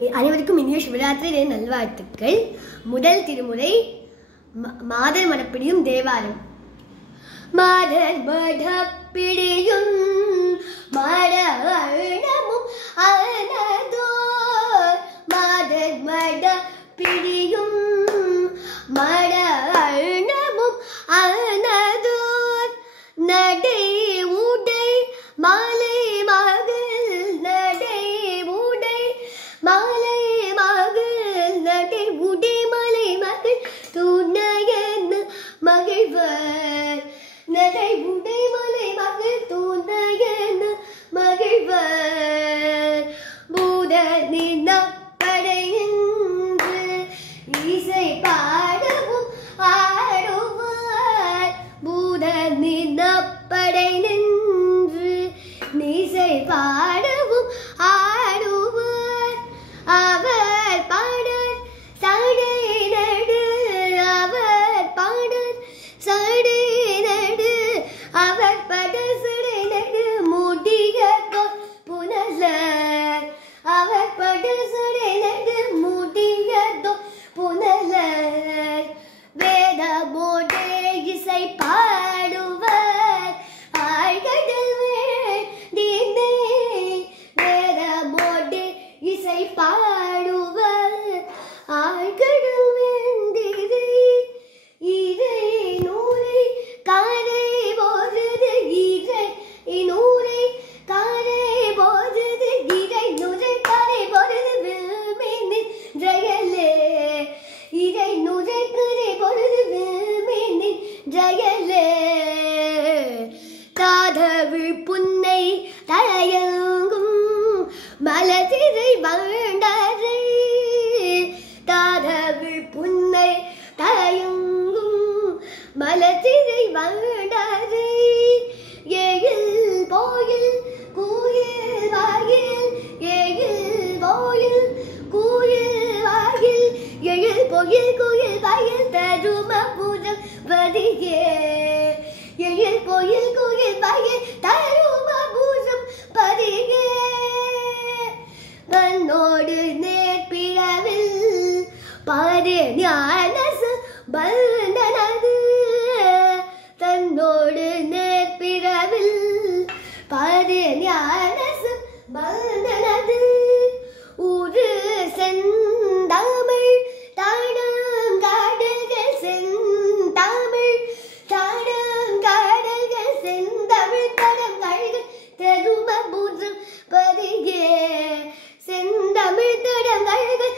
அனைவருக்கும் இனிய சிவராத்திரி நல்வாழ்த்துக்கள். முதல் திருமுறை மாதர் மடப்பிடியும் தேவாரம். மாதர் மடப்பிடியும் மடமும் அனதோர் மாதர் மடப்பிடியும் மடமும் அனதோர் நடை உடை மாலை மகள் நடை உடை மாலை மகள் நடை உடை மாலை மகள் துணையன் மகிழ்வர் நடை உடை மாலை மகள் துணையன் மகிழ்வர் பூத நின்னப்படை நின்று இசை பாடவும் ஆடுவார் பூத நின்னப்படை நின்று இசை பாடவும் ஆடுவார் அவர் பாடல் சடை நடு அவர் பாடல் சடை நடு அவர் பாடல் சடை நடு முடிய புனலர் அவர் பாடல் சடை நடு முடிய புனலர் வேத போடே இசை பாடுவர் ஆழ்கடல் வேண்டினை வேத போடே இசை பாடுவர் ஆழ்கடல் வேண்டினை இறை நூரை காரை போது இறை நூரை காரை போது இறை நுரை காரை போது வில்மின் ஜெயலே இறை நுரை காரை போது வில்மின் ஜெயலே தாதவிழ் புன்னை தழையங்கும் மலதிரை வண்டரை தாதவிழ் புன்னை தழையங்கும் மலதிரை வண்டரை எழில் போயில் கூயில் வாயில் எழில் போயில் கூயில் வாயில் எழில் போயில் கூயில் வாயில் தருமபுரம் வரியே எழில் கோயில் கோயில் வாயில் தருமபுரம் பதியே தன்னோடு நேர்பிறவில் பாரு ஞானசு பல்னது தன்னோடு நேர்பிறவில் பாரு ஞானசு பல்னது ஒரு செந்தமிழ் தாடங்காடல்கள் செந்தமிழ் தாடங்காடல்கள் செந்தமிழ் தடங்கள்கள் தருமபுரம் பதியே செந்தமிழ் தடங்கள்கள்